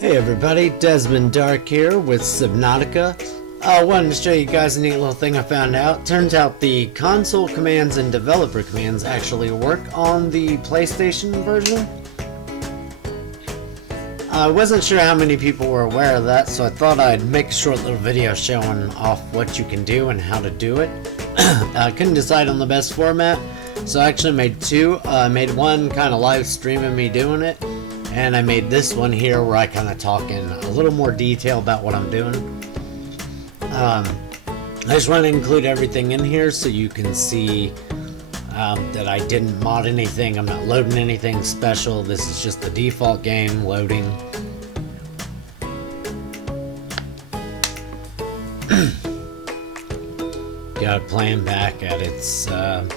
Hey everybody, Desmond Dark here with Subnautica. I wanted to show you guys a neat little thing I found out. Turns out the console commands and developer commands actually work on the PlayStation version. I wasn't sure how many people were aware of that, so I thought I'd make a short little video showing off what you can do and how to do it. I couldn't decide on the best format, so I actually made two. I made one kind of live streaming me doing it, and I made this one here where I kind of talk in a little more detail about what I'm doing. I just want to include everything in here so you can see that I didn't mod anything. I'm not loading anything special. This is just the default game loading. Got it playing back at its a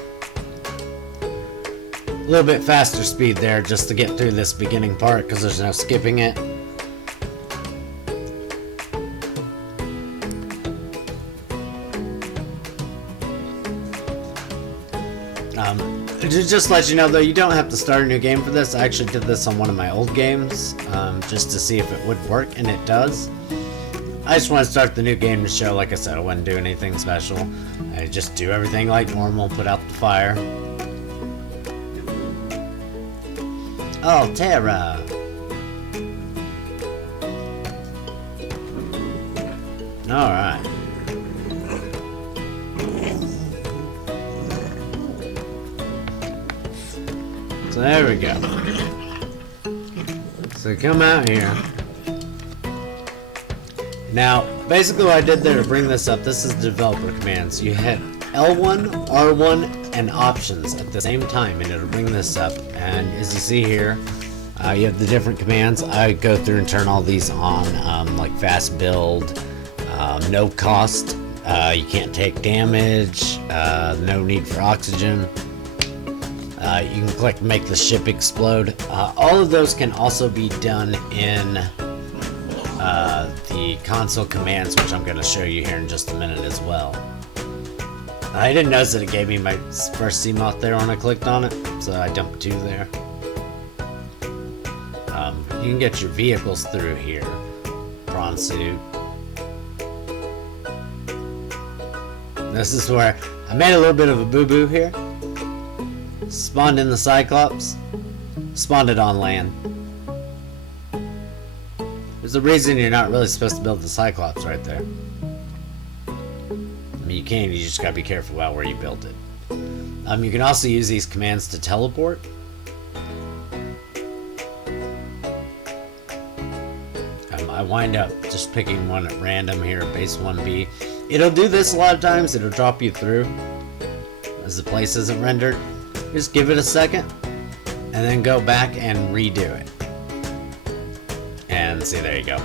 little bit faster speed there just to get through this beginning part because there's no skipping it. To just let you know though, you don't have to start a new game for this. I actually did this on one of my old games just to see if it would work, and it does. I just want to start the new game to show, like I said, I wouldn't do anything special. I just do everything like normal, put out the fire. Oh, Terra! Alright. So there we go. So come out here. Now, basically what I did there to bring this up, this is the developer commands. You hit L1, R1, and options at the same time, and it'll bring this up. And as you see here, you have the different commands. I go through and turn all these on, like fast build, no cost, you can't take damage, no need for oxygen. You can click make the ship explode. All of those can also be done in the console commands, which I'm going to show you here in just a minute as well. I didn't notice that it gave me my first Seamoth there when I clicked on it, so I dumped two there. You can get your vehicles through here. Prawn suit. This is where I made a little bit of a boo-boo here. Spawned in the Cyclops. Spawned it on land. There's a reason you're not really supposed to build the Cyclops right there. I mean, you can, you just gotta be careful about where you build it. You can also use these commands to teleport. I wind up just picking one at random here, base 1B. It'll do this a lot of times, it'll drop you through as the place isn't rendered. Just give it a second, and then go back and redo it. And see, there you go.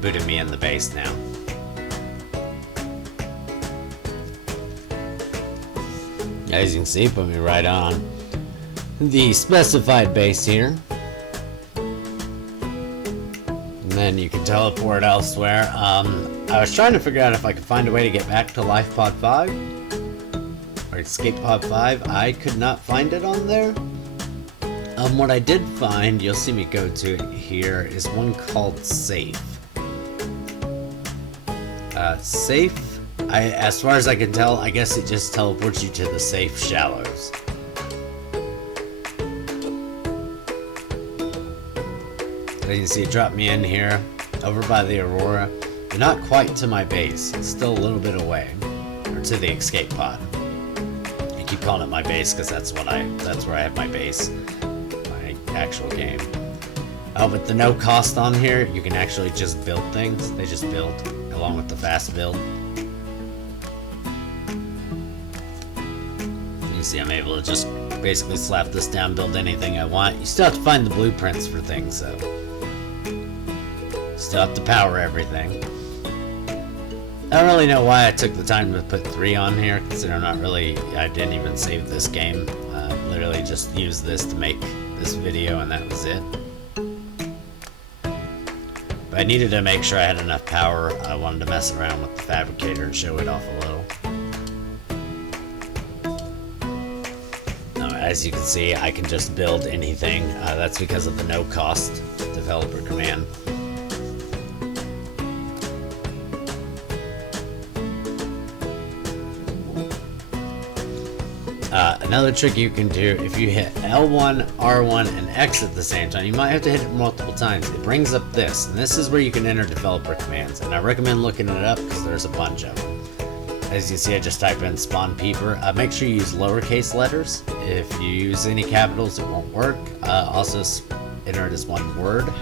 Booted me in the base now. As you can see, put me right on the specified base here. And then you can teleport elsewhere. I was trying to figure out if I could find a way to get back to Life Pod 5. Or Escape Pod 5. I could not find it on there. What I did find, you'll see me go to it here, is one called Safe. Safe, as far as I can tell, I guess it just teleports you to the safe shallows. As you can see, it dropped me in here, over by the Aurora, but not quite to my base. It's still a little bit away, or to the escape pod. I keep calling it my base because that's where I have my base, my actual game. With the no cost on here, you can actually just build things. They just build along with the fast build. You see, I'm able to just basically slap this down, build anything I want. You still have to find the blueprints for things, though. Still have to power everything. I don't really know why I took the time to put 3 on here, considering I didn't even save this game. Literally just used this to make this video, and that was it. But I needed to make sure I had enough power. I wanted to mess around with the fabricator and show it off a little. Alright, as you can see, I can just build anything. That's because of the no-cost developer command. Another trick you can do, if you hit L1, R1, and X at the same time, you might have to hit it multiple times. It brings up this, and this is where you can enter developer commands, and I recommend looking it up because there's a bunch of them. As you see, I just type in spawn peeper. Make sure you use lowercase letters. If you use any capitals, it won't work. Also, enter it as one word.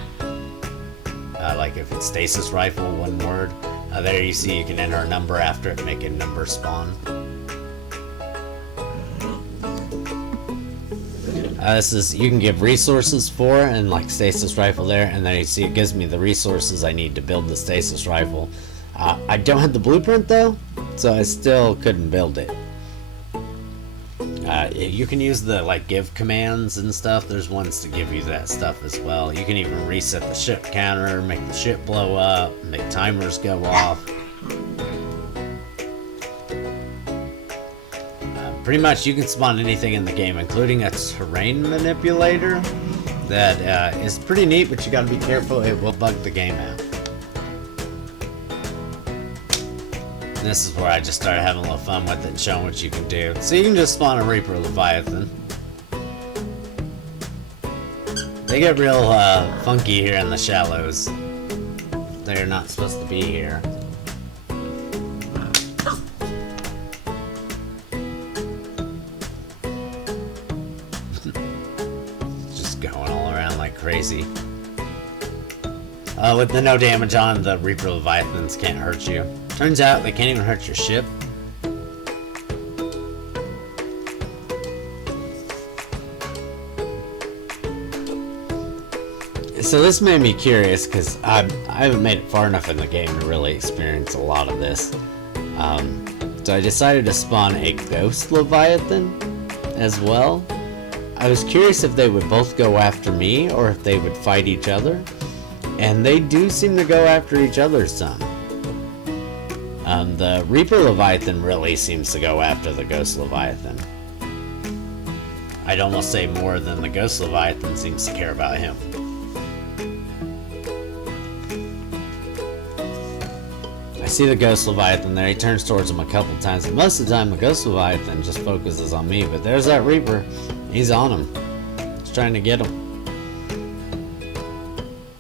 Like if it's stasis rifle, one word. There you see you can enter a number after it, make a number spawn. This is, you can give resources for, and like stasis rifle there, and then you see it gives me the resources I need to build the stasis rifle. I don't have the blueprint though, so I still couldn't build it. You can use the like give commands and stuff. There's ones to give you that stuff as well. You can even reset the ship counter, make the ship blow up, make timers go off. Pretty much you can spawn anything in the game, including a terrain manipulator that is pretty neat, but you gotta be careful, it will bug the game out. And this is where I just started having a little fun with it and showing what you can do. So you can just spawn a Reaper Leviathan. They get real funky here in the shallows. They're not supposed to be here. Crazy. With the no damage on, the Reaper Leviathans can't hurt you. Turns out they can't even hurt your ship. So this made me curious because I haven't made it far enough in the game to really experience a lot of this. So I decided to spawn a Ghost Leviathan as well. I was curious if they would both go after me or if they would fight each other, and they do seem to go after each other some. The Reaper Leviathan really seems to go after the Ghost Leviathan. I'd almost say more than the Ghost Leviathan seems to care about him. I see the Ghost Leviathan there, he turns towards him a couple times, and most of the time the Ghost Leviathan just focuses on me, but there's that Reaper. He's on him. He's trying to get him.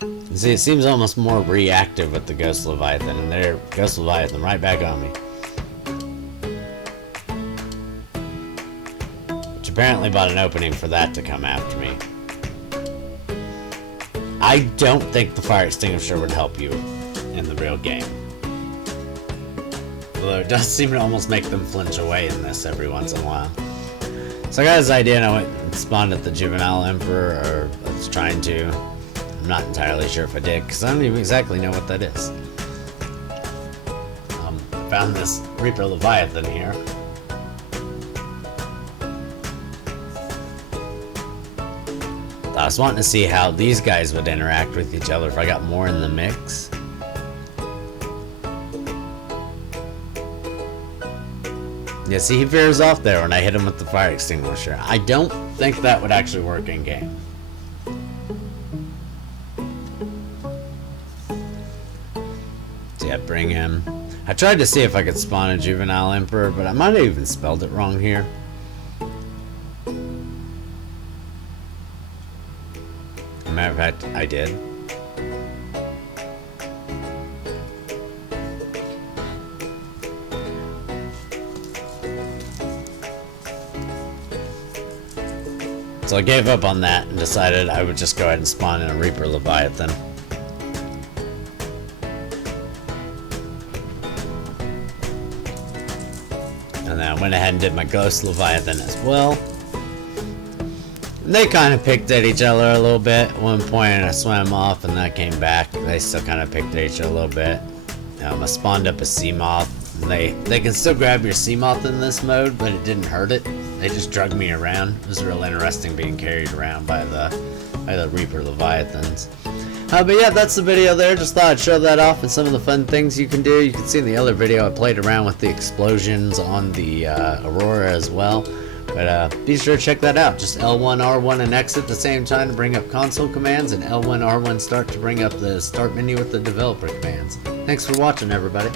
You see, it seems almost more reactive with the Ghost Leviathan, and there, Ghost Leviathan right back on me. Which apparently bought an opening for that to come after me. I don't think the fire extinguisher would help you in the real game. Although it does seem to almost make them flinch away in this every once in a while. So I got this idea and I went and spawned at the Juvenile Emperor, or I was trying to. I'm not entirely sure if I did, because I don't even exactly know what that is. I found this Reaper Leviathan here. I was wanting to see how these guys would interact with each other if I got more in the mix. Yeah, see, he veers off there when I hit him with the fire extinguisher. I don't think that would actually work in game. So yeah, bring him. I tried to see if I could spawn a Juvenile Emperor, but I might have even spelled it wrong here. As a matter of fact, I did. So I gave up on that and decided I would just go ahead and spawn in a Reaper Leviathan. And then I went ahead and did my Ghost Leviathan as well. And they kind of picked at each other a little bit. At one point I swam off and that came back. They still kind of picked at each other a little bit. I spawned up a Seamoth. They can still grab your Seamoth in this mode, but it didn't hurt it. They just drug me around. It was real interesting being carried around by the Reaper Leviathans. But yeah, that's the video there. Just thought I'd show that off and some of the fun things you can do. You can see in the other video I played around with the explosions on the Aurora as well. But be sure to check that out. Just L1, R1, and X at the same time to bring up console commands, and L1, R1 start to bring up the start menu with the developer commands. Thanks for watching, everybody.